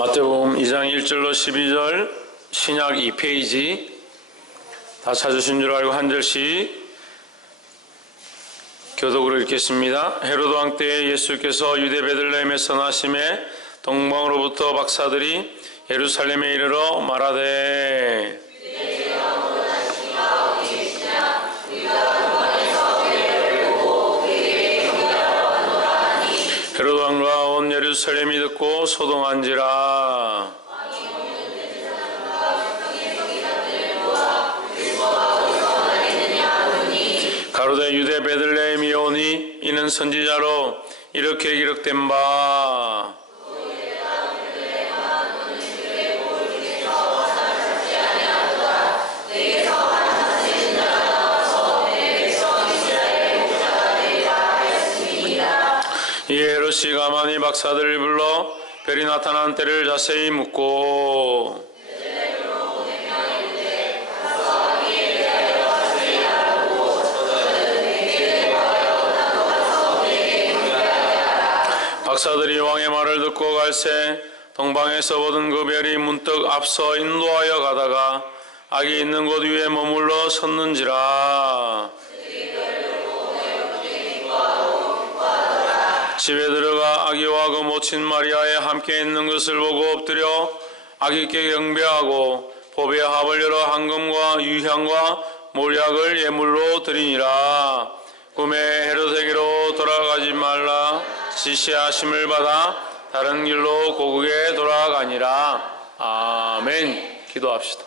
마태복음 2장 1절로 12절 신약 2페이지 다 찾으신 줄 알고 한 절씩 교독으로 읽겠습니다. 헤로드 왕 때에 예수께서 유대 베들레헴에서 나심에 동방으로부터 박사들이 예루살렘에 이르러 말하되 헤로드 왕과 온 예루살렘이 듣고 소동한지라. 가로되 유대 베들레헴이 오니 이는 선지자로 이렇게 기록된 바 이에 헤롯이 가만히 박사들을 불러 별이 나타난 때를 자세히 묻고 박사들이 왕의 말을 듣고 갈새 동방에서 보던 그 별이 문득 앞서 인도하여 가다가 악이 있는 곳 위에 머물러 섰는지라. 집에 들어가 아기와 그 모친 마리아에 함께 있는 것을 보고 엎드려 아기께 경배하고 보배 합을 열어 황금과 유향과 몰약을 예물로 드리니라. 꿈에 헤롯에게로 돌아가지 말라 지시하심을 받아 다른 길로 고국에 돌아가니라. 아멘. 기도합시다.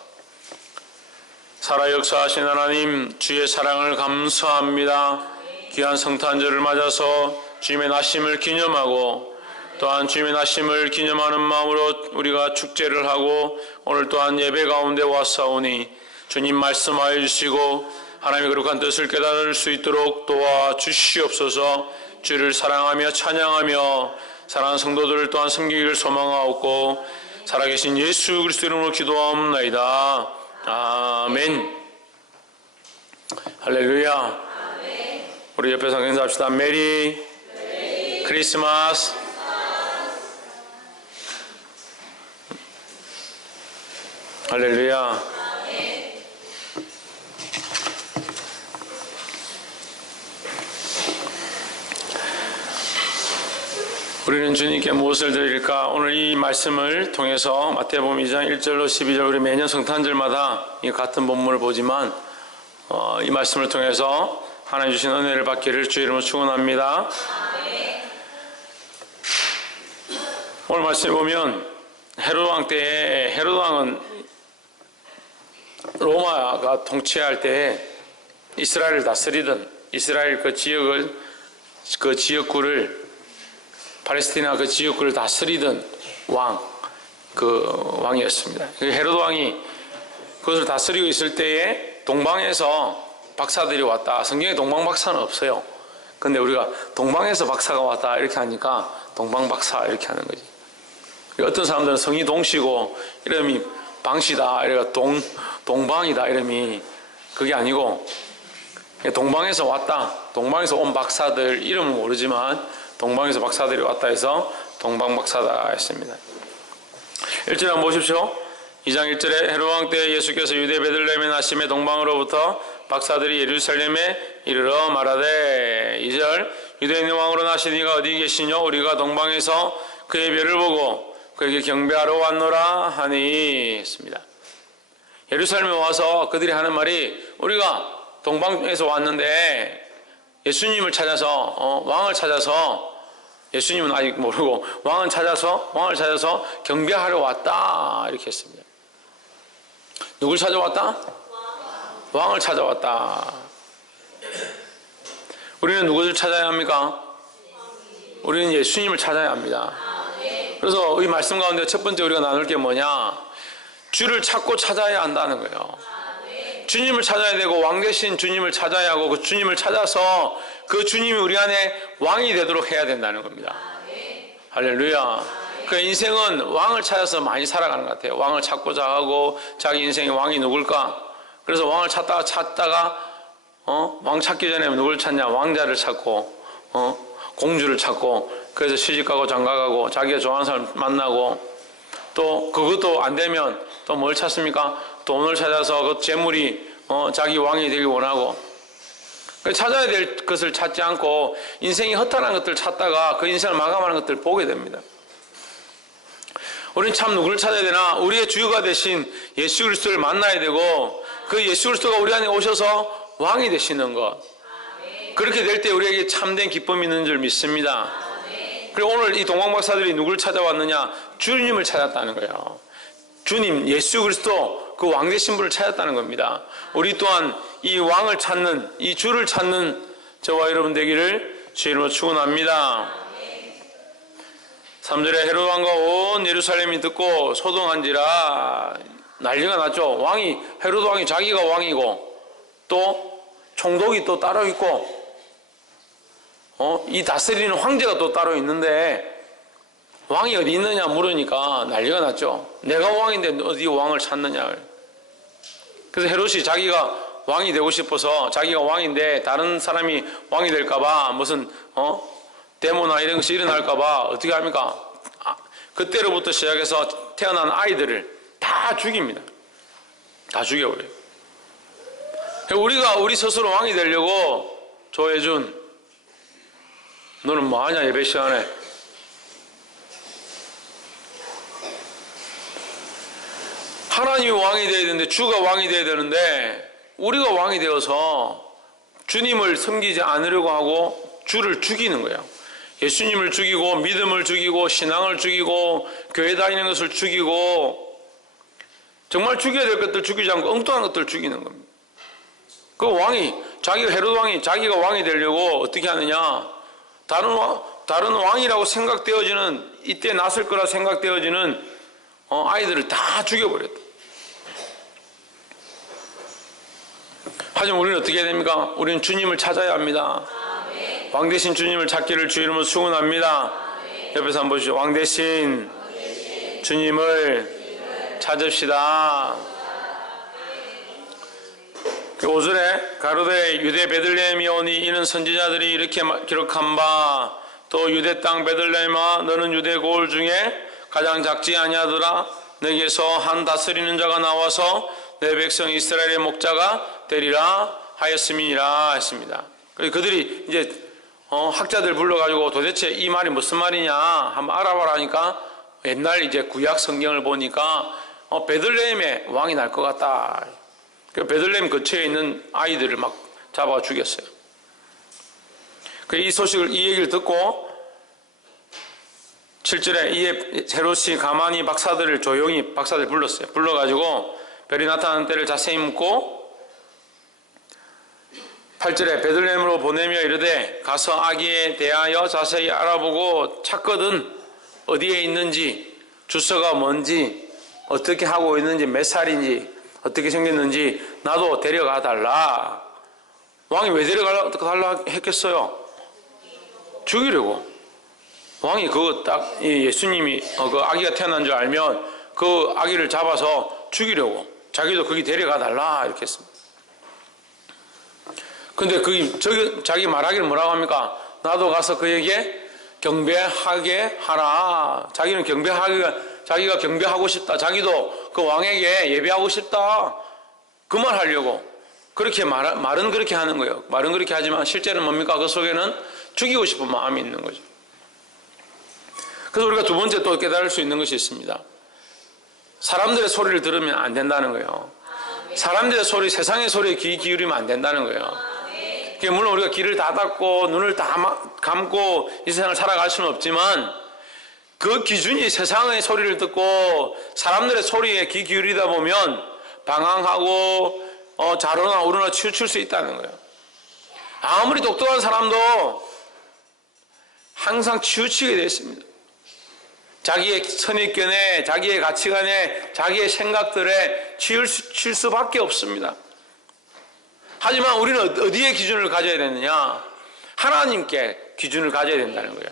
살아 역사하신 하나님, 주의 사랑을 감사합니다. 귀한 성탄절을 맞아서 주님의 나심을 기념하고 또한 주님의 나심을 기념하는 마음으로 우리가 축제를 하고 오늘 또한 예배 가운데 왔사오니 주님 말씀하여 주시고 하나님의 거룩한 뜻을 깨달을 수 있도록 도와주시옵소서. 주를 사랑하며 찬양하며 사랑하는 성도들을 또한 섬기기를 소망하옵고 살아계신 예수 그리스도 이름으로 기도하옵나이다. 아멘. 할렐루야. 우리 옆에서 인사합시다. 메리 크리스마스. 할렐루야. 우리는 주님께 무엇을 드릴까? 오늘 이 말씀을 통해서 마태복음 2장 1절로 12절 우리 매년 성탄절마다 이 같은 본문을 보지만 이 말씀을 통해서 하나님 주신 은혜를 받기를 주의 이름으로 축원합니다. 오늘 말씀에 보면 헤로드 왕 때에 헤로드 왕은 로마가 통치할 때에 이스라엘을 다스리던 이스라엘 그 지역구를 팔레스티나 그 지역구를 다스리던 왕이었습니다. 헤로드 왕이 그것을 다스리고 있을 때에 동방에서 박사들이 왔다. 성경에 동방 박사는 없어요. 근데 우리가 동방에서 박사가 왔다 이렇게 하니까 동방 박사 이렇게 하는 거지. 어떤 사람들은 성이 동씨고 이름이 방씨다 이래가 동방이다 이름이 그게 아니고 동방에서 왔다. 동방에서 온 박사들 이름은 모르지만 동방에서 박사들이 왔다 해서 동방 박사다 했습니다. 1절에 한번 보십시오. 2장 1절에 헤로드 왕 때 예수께서 유대 베들레헴에 나심에 동방으로부터 박사들이 예루살렘에 이르러 말하되 2절 유대인의 왕으로 나신 이가 어디 계시뇨? 우리가 동방에서 그의 별을 보고 그에게 경배하러 왔노라 하니 했습니다. 예루살렘에 와서 그들이 하는 말이 우리가 동방에서 왔는데 예수님을 찾아서 왕을 찾아서 예수님은 아직 모르고 왕을 찾아서 경배하러 왔다 이렇게 했습니다. 누굴 찾아왔다? 왕을 찾아왔다. 우리는 누구를 찾아야 합니까? 우리는 예수님을 찾아야 합니다. 그래서 이 말씀 가운데 첫 번째 우리가 나눌 게 뭐냐? 주를 찾고 찾아야 한다는 거예요. 주님을 찾아야 되고 왕 대신 주님을 찾아야 하고 그 주님을 찾아서 그 주님이 우리 안에 왕이 되도록 해야 된다는 겁니다. 할렐루야. 그 인생은 왕을 찾아서 많이 살아가는 것 같아요. 왕을 찾고자 하고 자기 인생의 왕이 누굴까? 그래서 왕을 찾다가 왕 찾기 전에 누굴 찾냐? 왕자를 찾고 공주를 찾고 그래서 시집가고 장가가고 자기가 좋아하는 사람 만나고 또 그것도 안 되면 또 뭘 찾습니까? 돈을 찾아서 그 재물이 자기 왕이 되길 원하고, 찾아야 될 것을 찾지 않고 인생이 허탄한 것들을 찾다가 그 인생을 마감하는 것들을 보게 됩니다. 우리는 참 누구를 찾아야 되나? 우리의 주가 되신 예수 그리스도를 만나야 되고, 그 예수 그리스도가 우리 안에 오셔서 왕이 되시는 것, 그렇게 될 때 우리에게 참된 기쁨이 있는 줄 믿습니다. 그리고 오늘 이 동방박사들이 누구를 찾아왔느냐? 주님을 찾았다는 거예요. 주님 예수 그리스도 그 왕 되신 분을 찾았다는 겁니다. 우리 또한 이 왕을 찾는, 이 주를 찾는 저와 여러분 되기를 주의 이름으로 축원합니다. 3절에 헤롯 왕과 온 예루살렘이 듣고 소동한지라 난리가 났죠. 왕이, 헤롯 왕이 자기가 왕이고 또 총독이 또 따로 있고 이 다스리는 황제가 또 따로 있는데 왕이 어디 있느냐 물으니까 난리가 났죠. 내가 왕인데 어디 왕을 찾느냐. 그래서 헤롯이 자기가 왕이 되고 싶어서, 자기가 왕인데 다른 사람이 왕이 될까봐 무슨 데모나 이런 것이 일어날까봐 어떻게 합니까? 그때로부터 시작해서 태어난 아이들을 다 죽입니다. 다 죽여버려요. 우리 스스로 왕이 되려고, 조혜준 너는 뭐하냐 예배 시간에. 하나님이 왕이 되어야 되는데, 주가 왕이 되어야 되는데 우리가 왕이 되어서 주님을 섬기지 않으려고 하고 주를 죽이는 거예요. 예수님을 죽이고 믿음을 죽이고 신앙을 죽이고 교회 다니는 것을 죽이고, 정말 죽여야 될 것들 죽이지 않고 엉뚱한 것들 죽이는 겁니다. 그 왕이, 자기가 헤롯 왕이 자기가 왕이 되려고 어떻게 하느냐? 다른 왕이라고 생각되어지는, 이때 났을 거라 생각되어지는 아이들을 다 죽여버렸다. 하지만 우리는 어떻게 해야 됩니까? 우리는 주님을 찾아야 합니다. 왕 대신 주님을 찾기를 주의 이름으로 축원합니다. 옆에서 한번 보시죠. 왕 대신 주님을 찾읍시다. 5절에 가로되 유대 베들레헴이 오니 이는 선지자들이 이렇게 기록한 바, 또 유대 땅 베들레헴아 너는 유대 고을 중에 가장 작지 아니하더라. 내게서 한 다스리는 자가 나와서 내 백성 이스라엘의 목자가 되리라 하였음이니라 했습니다. 그들이 이제 학자들 불러가지고 도대체 이 말이 무슨 말이냐 한번 알아봐라 하니까, 옛날 이제 구약 성경을 보니까 베들레헴에 왕이 날 것 같다. 베들레헴 근처에 있는 아이들을 막 잡아 죽였어요. 이 소식을, 이 얘기를 듣고 7절에 이에 헤롯이 가만히 조용히 박사들 불렀어요. 불러가지고 별이 나타나는 때를 자세히 묻고 8절에 베들레헴으로 보내며 이르되 가서 아기에 대하여 자세히 알아보고 찾거든 어디에 있는지, 주소가 뭔지, 어떻게 하고 있는지, 몇 살인지, 어떻게 생겼는지 나도 데려가 달라. 왕이 왜 데려가달라 했겠어요? 죽이려고. 왕이 그거 딱 예수님이 그 아기가 태어난 줄 알면 그 아기를 잡아서 죽이려고, 자기도 거기 데려가 달라 이렇게 했습니다. 근데 자기 말하기를 뭐라고 합니까? 나도 가서 그에게 경배하게 하라. 자기는 자기가 경배하고 싶다. 자기도 그 왕에게 예배하고 싶다. 그 말 하려고 그렇게 말은 그렇게 하는 거예요. 말은 그렇게 하지만 실제는 뭡니까? 그 속에는 죽이고 싶은 마음이 있는 거죠. 그래서 우리가 두 번째 또 깨달을 수 있는 것이 있습니다. 사람들의 소리를 들으면 안 된다는 거예요. 사람들의 소리, 세상의 소리에 귀 기울이면 안 된다는 거예요. 물론 우리가 귀를 다 닫고 눈을 다 감고 이 세상을 살아갈 수는 없지만, 그 기준이 세상의 소리를 듣고 사람들의 소리에 귀 기울이다 보면 방황하고 자로나 우로나 치우칠 수 있다는 거예요. 아무리 똑똑한 사람도 항상 치우치게 되어 있습니다. 자기의 선입견에, 자기의 가치관에, 자기의 생각들에 치일 수밖에 없습니다. 하지만 우리는 어디에 기준을 가져야 되느냐? 하나님께 기준을 가져야 된다는 거예요.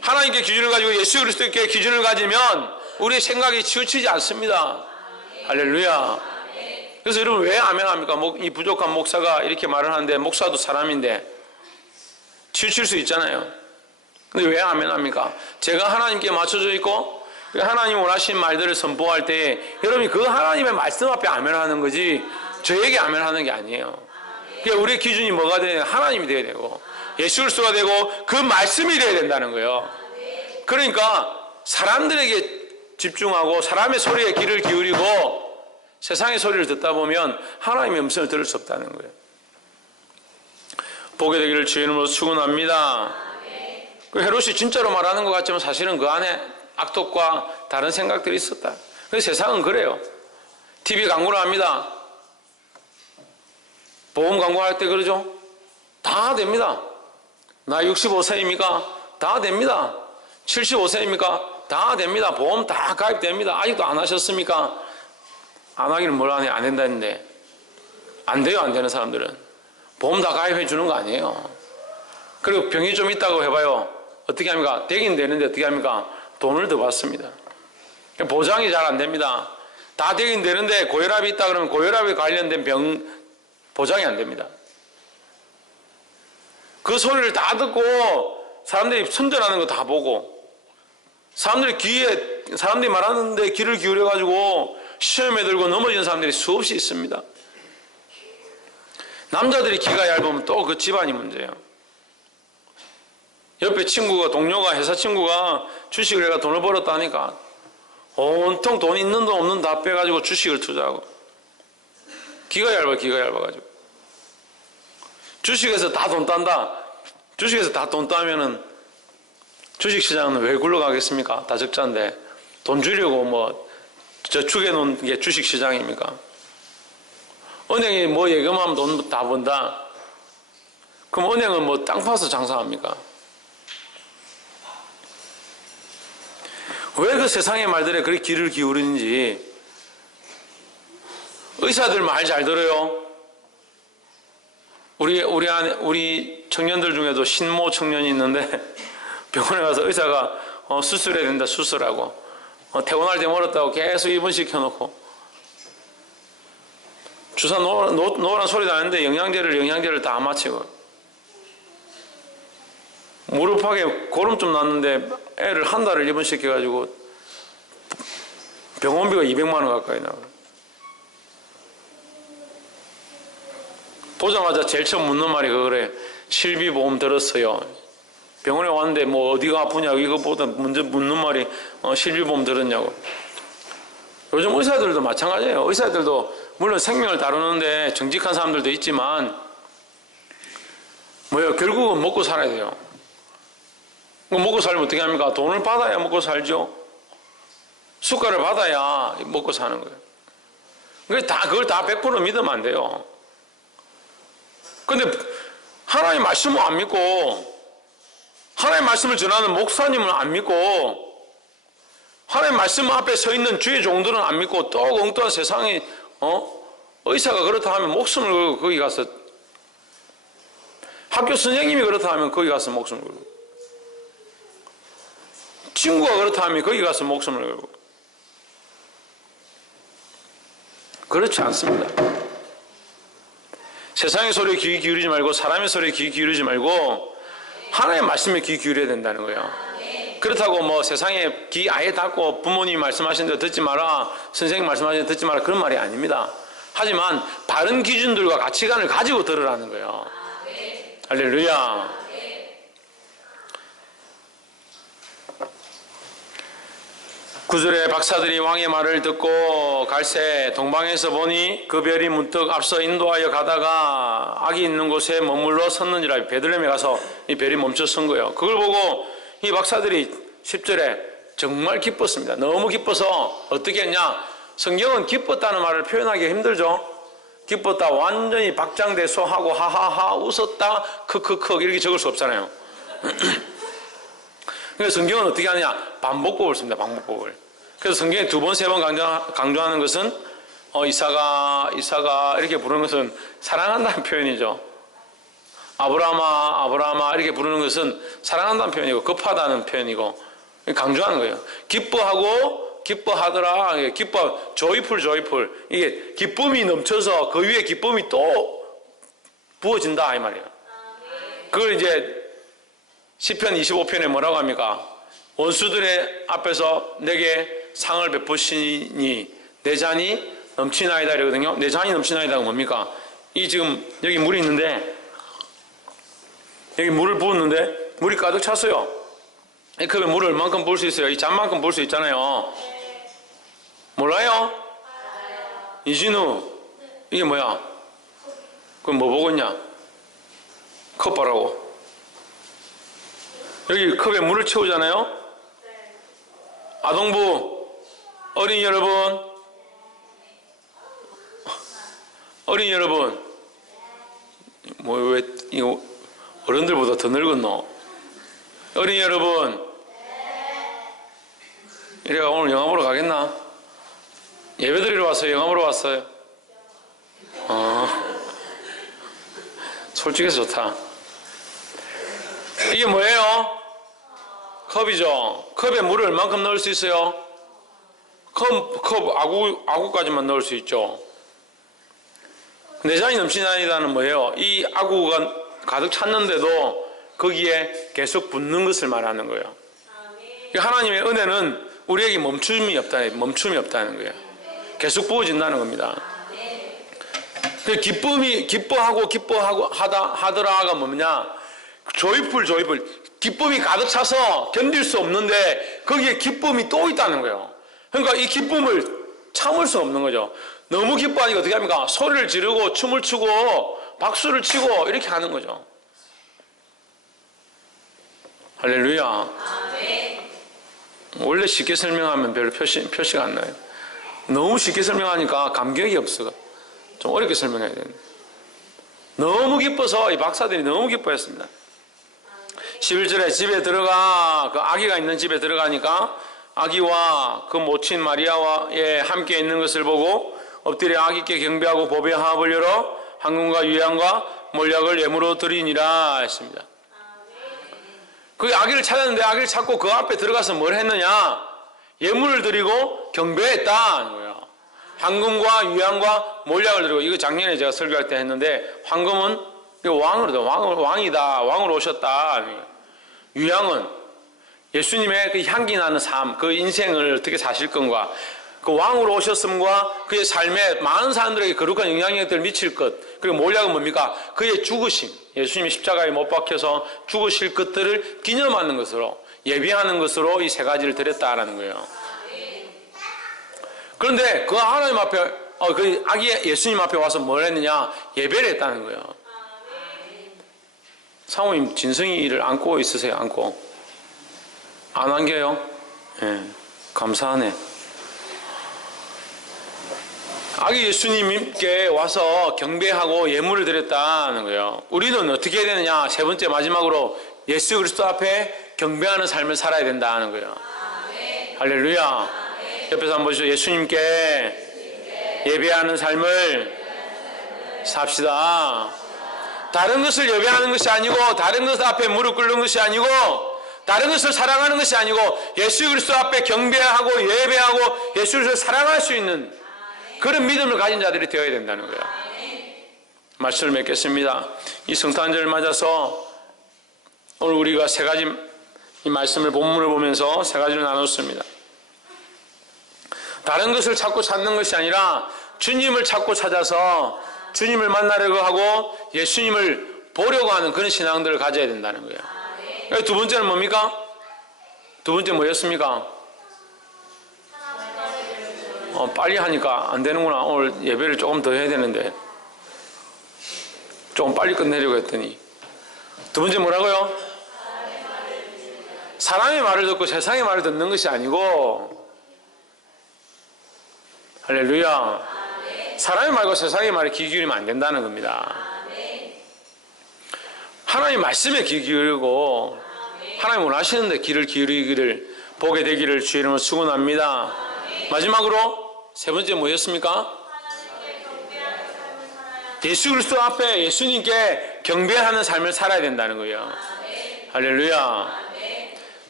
하나님께 기준을 가지고 예수 그리스도께 기준을 가지면 우리의 생각이 치우치지 않습니다. 할렐루야. 그래서 여러분 왜 아멘합니까? 이 부족한 목사가 이렇게 말을 하는데, 목사도 사람인데 치우칠 수 있잖아요. 근데 왜 아멘합니까? 제가 하나님께 맞춰져 있고 하나님 원하신 말들을 선포할 때 여러분이 그 하나님의 말씀 앞에 아멘하는 거지 저에게 아멘하는 게 아니에요. 그러니까 우리의 기준이 뭐가 돼야 되냐? 하나님이 돼야 되고 예수 그리스도가 되고 그 말씀이 돼야 된다는 거예요. 그러니까 사람들에게 집중하고 사람의 소리에 귀를 기울이고 세상의 소리를 듣다 보면 하나님의 음성을 들을 수 없다는 거예요. 보게 되기를 주의 이름으로 축원합니다. 그 헤롯이 진짜로 말하는 것 같지만 사실은 그 안에 악독과 다른 생각들이 있었다. 그래서 세상은 그래요. TV 광고를 합니다. 보험 광고할 때 그러죠. 다 됩니다. 나 65세입니까? 다 됩니다. 75세입니까? 다 됩니다. 보험 다 가입됩니다. 아직도 안 하셨습니까? 안 하기는 뭘 하냐? 안 된다는데. 안 돼요, 안 되는 사람들은. 보험 다 가입해 주는 거 아니에요. 그리고 병이 좀 있다고 해봐요. 어떻게 합니까? 되긴 되는데 어떻게 합니까? 돈을 더 받습니다. 보장이 잘 안 됩니다. 다 되긴 되는데 고혈압이 있다 그러면 고혈압에 관련된 병 보장이 안 됩니다. 그 소리를 다 듣고 사람들이 선전하는 거 다 보고 사람들이 말하는데 귀를 기울여가지고 시험에 들고 넘어지는 사람들이 수없이 있습니다. 남자들이 귀가 얇으면 또 그 집안이 문제예요. 옆에 친구가 동료가 회사 친구가 주식을 해가 돈을 벌었다니까 온통 돈 있는 돈 없는 다 빼가지고 주식을 투자하고 귀가 얇아가지고 주식에서 다 돈 딴다. 주식에서 다 돈 따면은 주식시장은 왜 굴러가겠습니까? 다 적자인데 돈 주려고 뭐 저축해 놓은 게 주식시장입니까? 은행이 뭐 예금하면 돈 다 번다. 그럼 은행은 뭐 땅 파서 장사합니까? 왜 그 세상의 말들에 그렇게 귀를 기울이는지. 의사들 말 잘 들어요. 우리 청년들 중에도 신모 청년이 있는데 병원에 가서 의사가 수술해야 된다 수술하고 퇴원할 때 멀었다고 계속 입원시켜놓고 주사 놓으라는 소리 나는데 영양제를 다 안 마치고 무릎팍에 고름 좀 났는데 애를 한 달을 입원시켜가지고 병원비가 200만 원 가까이 나와요. 보자마자 제일 처음 묻는 말이 그거래. 실비보험 들었어요. 병원에 왔는데 뭐 어디가 아프냐고 이거보다 먼저 묻는 말이 실비보험 들었냐고. 요즘 의사들도 마찬가지예요. 의사들도 물론 생명을 다루는데 정직한 사람들도 있지만 뭐예요? 결국은 먹고 살아야 돼요. 먹고 살면 어떻게 합니까? 돈을 받아야 먹고 살죠. 수가를 받아야 먹고 사는 거예요. 그걸 다 100% 믿으면 안 돼요. 근데 하나님 말씀을 안 믿고 하나님 말씀을 전하는 목사님은 안 믿고 하나님 말씀 앞에 서 있는 주의 종들은 안 믿고 또 엉뚱한 세상에 의사가 그렇다 하면 목숨을 걸고 거기 가서 학교 선생님이 그렇다 하면 거기 가서 목숨을 걸고 친구가 그렇다 하면 거기 가서 목숨을 걸고 그렇지 않습니다. 세상의 소리에 귀 기울이지 말고 사람의 소리에 귀 기울이지 말고 하나님의 말씀에 귀 기울여야 된다는 거예요. 그렇다고 뭐 세상에 귀 아예 닫고 부모님이 말씀하신 대로 듣지 마라 선생님 말씀하신 대로 듣지 마라 그런 말이 아닙니다. 하지만 바른 기준들과 가치관을 가지고 들으라는 거예요. 할렐루야. 구절에 박사들이 왕의 말을 듣고 갈새 동방에서 보니 그 별이 문득 앞서 인도하여 가다가 악이 있는 곳에 머물러 섰는지라. 베들레헴에 가서 이 별이 멈춰 선 거예요. 그걸 보고 이 박사들이 10절에 정말 기뻤습니다. 너무 기뻐서 어떻게 했냐. 성경은 기뻤다는 말을 표현하기 힘들죠. 기뻤다 완전히 박장대소하고 하하하 웃었다 크크크 이렇게 적을 수 없잖아요. 그래서 성경은 어떻게 하느냐? 반복법을 씁니다. 반복법을. 그래서 성경에 2번, 3번 강조하는 것은 이사가 이렇게 부르는 것은 사랑한다는 표현이죠. 아브라함아 이렇게 부르는 것은 사랑한다는 표현이고 급하다는 표현이고 강조하는 거예요. 기뻐하더라. 조이풀 이게 기쁨이 넘쳐서 그 위에 기쁨이 또 부어진다 이 말이에요. 그걸 이제 시편 25편에 뭐라고 합니까? 원수들의 앞에서 내게 상을 베푸시니 내 잔이 넘치나이다 이러거든요. 내 잔이 넘치나이다가 뭡니까? 이 지금 여기 물이 있는데 여기 물을 부었는데 물이 가득 찼어요. 이 컵에 물을 얼만큼 부을 수 있어요? 이 잔만큼 부을 수 있잖아요. 몰라요? 이진우 이게 뭐야? 그럼 뭐 보고 있냐? 컵 봐라고. 여기 컵에 물을 채우잖아요. 아동부 어린이 여러분, 어린이 여러분, 뭐 왜 이거 어른들보다 더 늙었노? 어린이 여러분, 이래가 오늘 영화 보러 가겠나? 예배 드리러 왔어요? 영화 보러 왔어요? 솔직해서 좋다. 이게 뭐예요? 컵이죠. 컵에 물을 얼만큼 넣을 수 있어요? 컵 아구까지만 넣을 수 있죠. 내 잔이 넘치나이다는 뭐예요? 이 아구가 가득 찼는데도 거기에 계속 붓는 것을 말하는 거예요. 하나님의 은혜는 우리에게 멈춤이 없다는 거예요. 계속 부어진다는 겁니다. 기뻐하고 하더라가 뭐냐? 조이풀. 기쁨이 가득 차서 견딜 수 없는데 거기에 기쁨이 또 있다는 거예요. 그러니까 이 기쁨을 참을 수 없는 거죠. 너무 기뻐하니까 어떻게 합니까? 소리를 지르고 춤을 추고 박수를 치고 이렇게 하는 거죠. 할렐루야. 원래 쉽게 설명하면 별로 표시가 안 나요. 너무 쉽게 설명하니까 감격이 없어. 좀 어렵게 설명해야 되는데. 너무 기뻐서 이 박사들이 너무 기뻐했습니다. 11절에 집에 들어가, 그 아기가 있는 집에 들어가니까 아기와 그 모친 마리아와에 함께 있는 것을 보고 엎드려 아기께 경배하고 보배 하합을 열어 황금과 유향과 몰약을 예물로 드리니라 했습니다. 그 아기를 찾았는데 아기를 찾고 그 앞에 들어가서 뭘 했느냐? 예물을 드리고 경배했다는 거예요. 황금과 유향과 몰약을 드리고, 이거 작년에 제가 설교할 때 했는데, 황금은 왕이다, 왕으로 오셨다. 유향은 예수님의 그 향기 나는 삶, 그 인생을 어떻게 사실 건가, 그 왕으로 오셨음과 그의 삶에 많은 사람들에게 거룩한 영향력들을 미칠 것, 그리고 몰약은 뭡니까? 그의 죽으심, 예수님이 십자가에 못 박혀서 죽으실 것들을 기념하는 것으로, 예비하는 것으로 이 세 가지를 드렸다라는 거예요. 그런데 그 하나님 앞에, 그 아기 예수님 앞에 와서 뭘 했느냐? 예배를 했다는 거예요. 사모님 진성이를 안고 있으세요? 안고? 안 안겨요? 예, 감사하네. 아기 예수님께 와서 경배하고 예물을 드렸다는 거예요. 우리는 어떻게 해야 되느냐? 세 번째 마지막으로 예수 그리스도 앞에 경배하는 삶을 살아야 된다는 거예요. 할렐루야. 옆에서 한번 보시죠. 예수님께 예배하는 삶을 삽시다. 다른 것을 예배하는 것이 아니고, 다른 것 앞에 무릎 꿇는 것이 아니고, 다른 것을 사랑하는 것이 아니고, 예수 그리스도 앞에 경배하고 예배하고 예수 그리스도를 사랑할 수 있는 그런 믿음을 가진 자들이 되어야 된다는 거예요. 말씀을 맺겠습니다. 이 성탄절을 맞아서 오늘 우리가 세 가지, 이 말씀을 본문을 보면서 세 가지로 나눴습니다. 다른 것을 찾고 찾는 것이 아니라 주님을 찾고 찾아서 주님을 만나려고 하고 예수님을 보려고 하는 그런 신앙들을 가져야 된다는 거예요. 두 번째는 뭡니까? 두 번째 뭐였습니까? 빨리 하니까 안 되는구나. 오늘 예배를 조금 더 해야 되는데 조금 빨리 끝내려고 했더니. 두 번째 뭐라고요? 사람의 말을 듣고 세상의 말을 듣는 것이 아니고, 할렐루야. 사람의 말과 세상의 말에 귀 기울이면 안 된다는 겁니다. 하나님 말씀에 귀 기울이고 하나님 원하시는데 귀를 기울이기를 보게 되기를 주의 이름으로 축원합니다. 마지막으로 세 번째 뭐였습니까? 예수 그리스도 앞에 예수님께 경배하는 삶을 살아야 된다는 거예요. 할렐루야.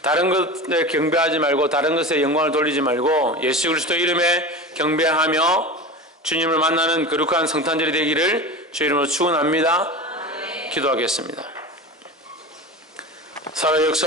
다른 것에 경배하지 말고 다른 것에 영광을 돌리지 말고 예수 그리스도 이름에 경배하며 주님을 만나는 거룩한 성탄절이 되기를 주의 이름으로 축원합니다. 기도하겠습니다. 살아 역사